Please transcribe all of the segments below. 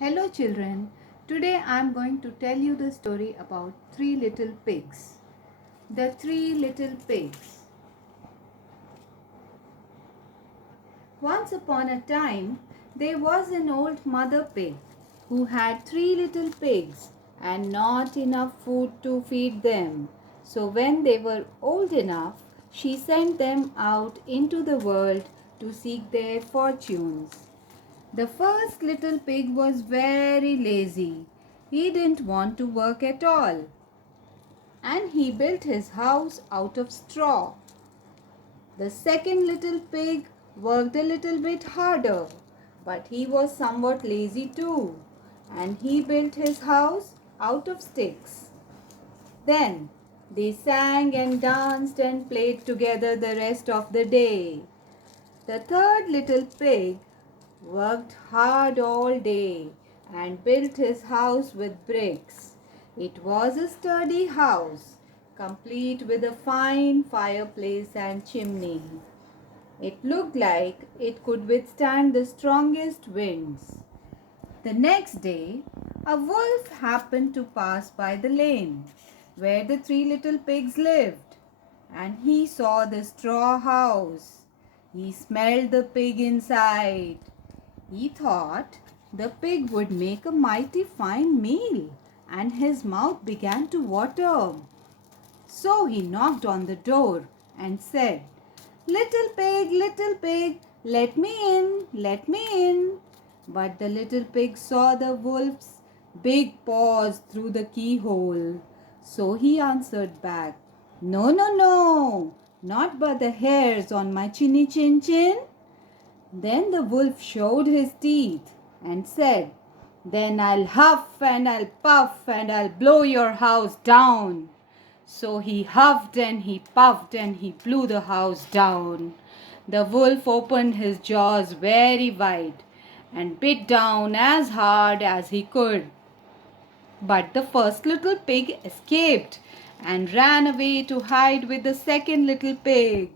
Hello children, today I am going to tell you the story about three little pigs. The three little pigs. Once upon a time, there was an old mother pig who had three little pigs and not enough food to feed them. So when they were old enough, she sent them out into the world to seek their fortunes. The first little pig was very lazy. He didn't want to work at all. And he built his house out of straw. The second little pig worked a little bit harder, but he was somewhat lazy too. And he built his house out of sticks. Then they sang and danced and played together the rest of the day. The third little pig worked hard all day and built his house with bricks. It was a sturdy house, complete with a fine fireplace and chimney. It looked like it could withstand the strongest winds. The next day, a wolf happened to pass by the lane where the three little pigs lived, and he saw the straw house. He smelled the pig inside. He thought the pig would make a mighty fine meal, and his mouth began to water. So he knocked on the door and said, little pig, let me in, let me in." But the little pig saw the wolf's big paws through the keyhole. So he answered back, "No, no, no, not but the hairs on my chinny chin chin." Then the wolf showed his teeth and said, "Then I'll huff and I'll puff and I'll blow your house down." So he huffed and he puffed and he blew the house down. The wolf opened his jaws very wide and bit down as hard as he could. But the first little pig escaped and ran away to hide with the second little pig.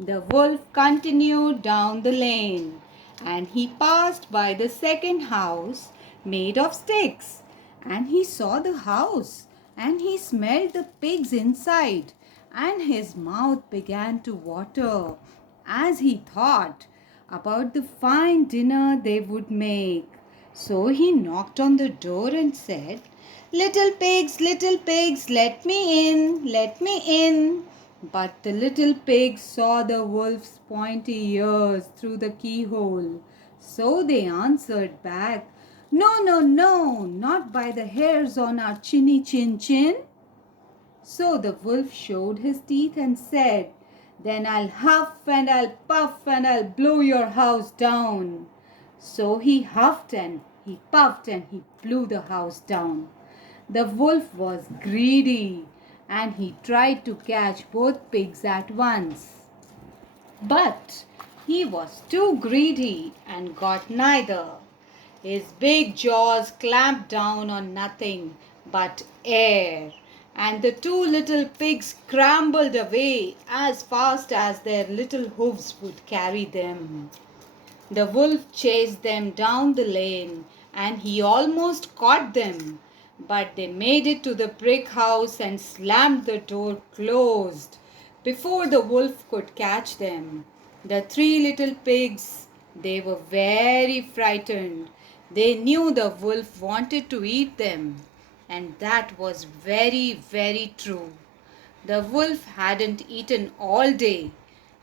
The wolf continued down the lane, and he passed by the second house made of sticks, and he saw the house, and he smelled the pigs inside, and his mouth began to water as he thought about the fine dinner they would make. So he knocked on the door and said, little pigs, let me in, let me in." But the little pigs saw the wolf's pointy ears through the keyhole. So they answered back, "No, no, no, not by the hairs on our chinny chin chin." So the wolf showed his teeth and said, "Then I'll huff and I'll puff and I'll blow your house down." So he huffed and he puffed and he blew the house down. The wolf was greedy and he tried to catch both pigs at once. But he was too greedy and got neither. His big jaws clamped down on nothing but air, and the two little pigs scrambled away as fast as their little hoofs would carry them. The wolf chased them down the lane, and he almost caught them, but they made it to the brick house and slammed the door closed before the wolf could catch them. The three little pigs, they were very frightened. They knew the wolf wanted to eat them, and that was very, very true. The wolf hadn't eaten all day,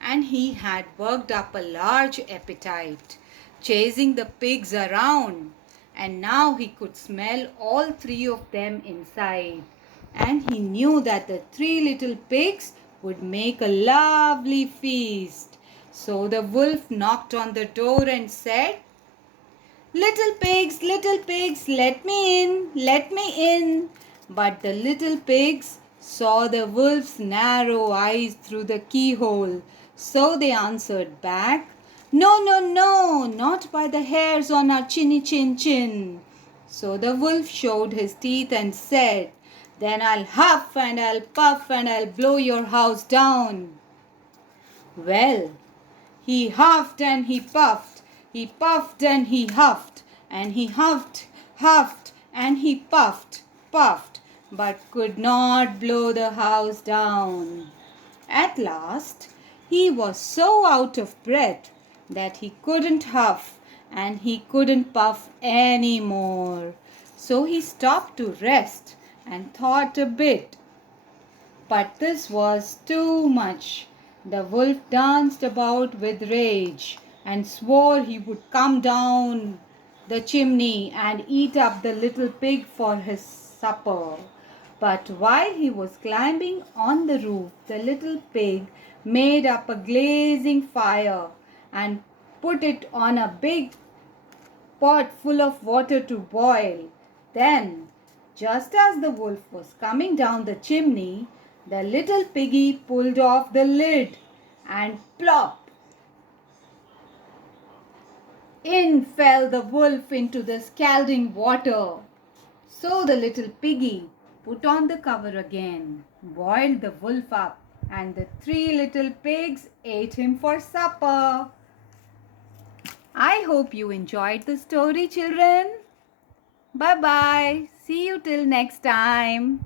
and he had worked up a large appetite, chasing the pigs around, and now he could smell all three of them inside, and he knew that the three little pigs would make a lovely feast. So the wolf knocked on the door and said, little pigs, let me in, let me in." But the little pigs saw the wolf's narrow eyes through the keyhole, so they answered back, "No, no, no, not by the hairs on our chinny chin chin." So the wolf showed his teeth and said, "Then I'll huff and I'll puff and I'll blow your house down." Well, he huffed and he puffed and he huffed, and he huffed, and he puffed, but could not blow the house down. At last, he was so out of breath that he couldn't huff and he couldn't puff any more. So he stopped to rest and thought a bit. But this was too much. The wolf danced about with rage and swore he would come down the chimney and eat up the little pig for his supper. But while he was climbing on the roof, the little pig made up a blazing fire and put it on a big pot full of water to boil. Then, just as the wolf was coming down the chimney, the little piggy pulled off the lid and plop! In fell the wolf into the scalding water. So the little piggy put on the cover again, boiled the wolf up, and the three little pigs ate him for supper. I hope you enjoyed the story, children. Bye bye. See you till next time.